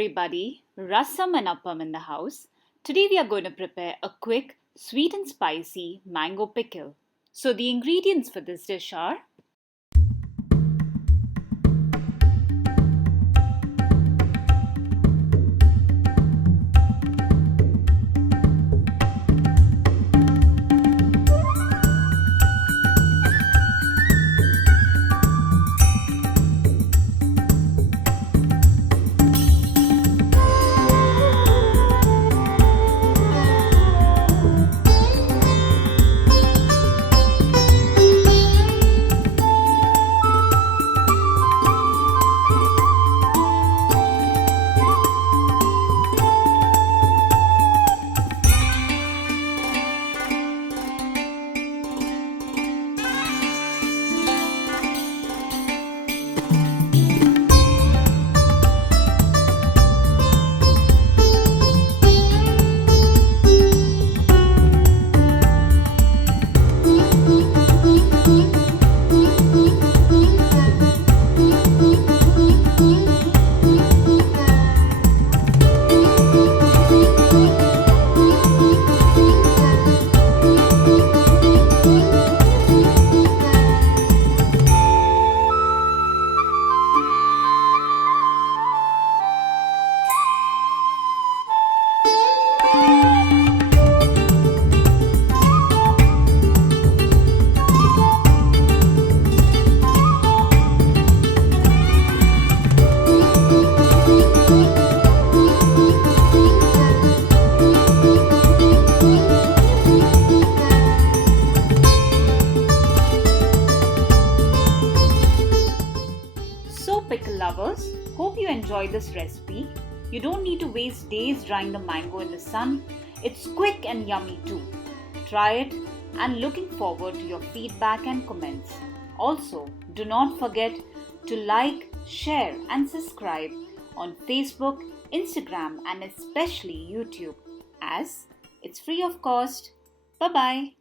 everybody, Rasam and Appam in the house. Today we are going to prepare a quick, sweet and spicy mango pickle. So the ingredients for this dish are pickle lovers, hope you enjoyed this recipe. You don't need to waste days drying the mango in the sun. It's quick and yummy too. Try it and looking forward to your feedback and comments. Also, do not forget to like, share and subscribe on Facebook, Instagram and especially YouTube as it's free of cost. Bye-bye.